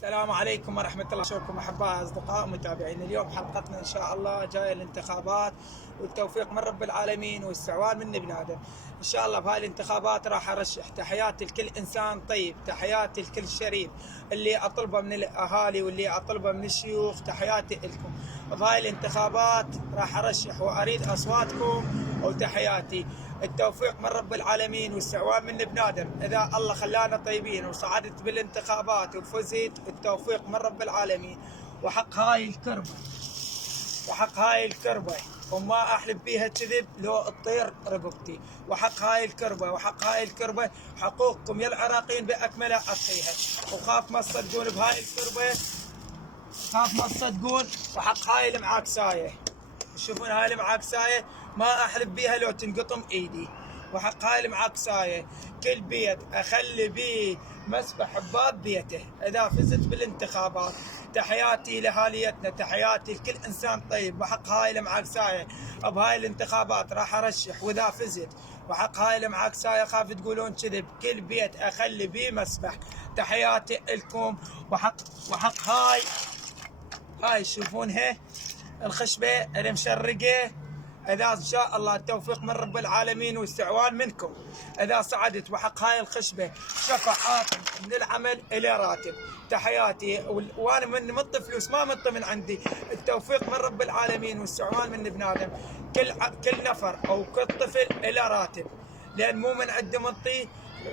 السلام عليكم ورحمة الله. شكركم أحباء أصدقاء متابعين. اليوم حلقتنا إن شاء الله جاية الانتخابات، والتوفيق من رب العالمين والاستعوان من ابن آدم. إن شاء الله بهاي الانتخابات راح أرشح. تحياتي لكل إنسان طيب، تحياتي لكل شريف، اللي أطلبه من الأهالي واللي أطلبه من الشيوخ، تحياتي لكم. بهاي الانتخابات راح أرشح وأريد أصواتكم وتحياتي. التوفيق من رب العالمين والاستعوان من ابن آدم. إذا الله خلانا طيبين وصعدت بالانتخابات وفزت، التوفيق من رب العالمين. وحق هاي الكربة وما أحلف بيها كذب لو تطير رقبتي. وحق هاي الكربة حقوقكم يا العراقيين بأكملها أعطيها. وخاف ما تصدقون بهاي الكربة، وحق هاي المعاكساية. تشوفون هاي المعاكساية ما أحلف بيها لو تنقطم إيدي. وحق هاي المعاكساية كل بيت أخلي بيه مسبح بباب بيته إذا فزت بالانتخابات. تحياتي لأهاليتنا، تحياتي لكل إنسان طيب. وحق هاي المعاكساية بهاي الانتخابات راح أرشح وإذا فزت. وحق هاي المعاكساية خاف تقولون كذب، كل بيت أخلي بيه مسبح. تحياتي لكم. وحق هاي تشوفونها الخشبة المشرقة، إذا إن شاء الله التوفيق من رب العالمين والاستعوان منكم إذا صعدت. وحق هاي الخشبة شفعات من العمل إلى راتب. تحياتي. وأنا من مط فلوس ما مط من عندي. التوفيق من رب العالمين والاستعوان من ابن آدم. كل نفر أو كل طفل إلى راتب، لأن مو من عند منطي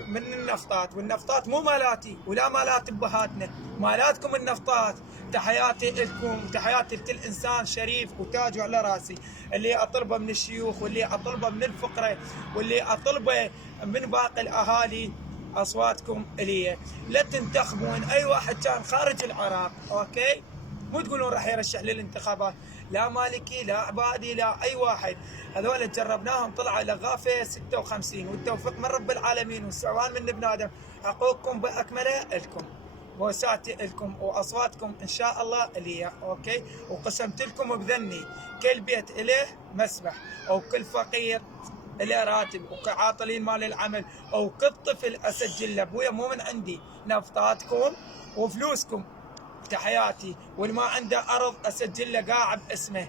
من النفطات، والنفطات مو مالاتي ولا مالات بهاتنا، مالاتكم النفطات. تحياتي لكم، تحياتي لكل انسان شريف وتاجه على راسي، اللي اطلبه من الشيوخ واللي اطلبه من الفقراء واللي اطلبه من باقي الاهالي. اصواتكم الي. لا تنتخبون اي واحد كان خارج العراق، اوكي؟ مو تقولون راح يرشح للانتخابات، لا مالكي لا عبادي لا اي واحد. هذول جربناهم طلعوا لغافه 56. والتوفيق من رب العالمين والاستعوان من ابن ادم. حقوقكم باكملها لكم، بوساتي لكم، واصواتكم ان شاء الله الي، اوكي؟ وقسمت لكم بذني كل بيت اليه مسبح، او كل فقير اليه راتب، وكعاطلين مال العمل، او كل طفل اسجل له ابويا مو من عندي نفطاتكم وفلوسكم. تحياتي. واللي ما عنده ارض اسجل له قاع باسمه.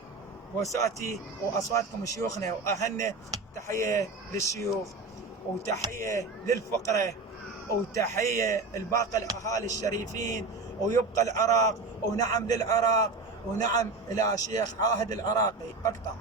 بوساتي واصواتكم شيوخنا واهلنا. تحيه للشيوخ وتحيه للفقراء وتحيه لباقي الاهالي الشريفين. ويبقى العراق، ونعم للعراق، ونعم الى شيخ عاهد العراقي. اقطع.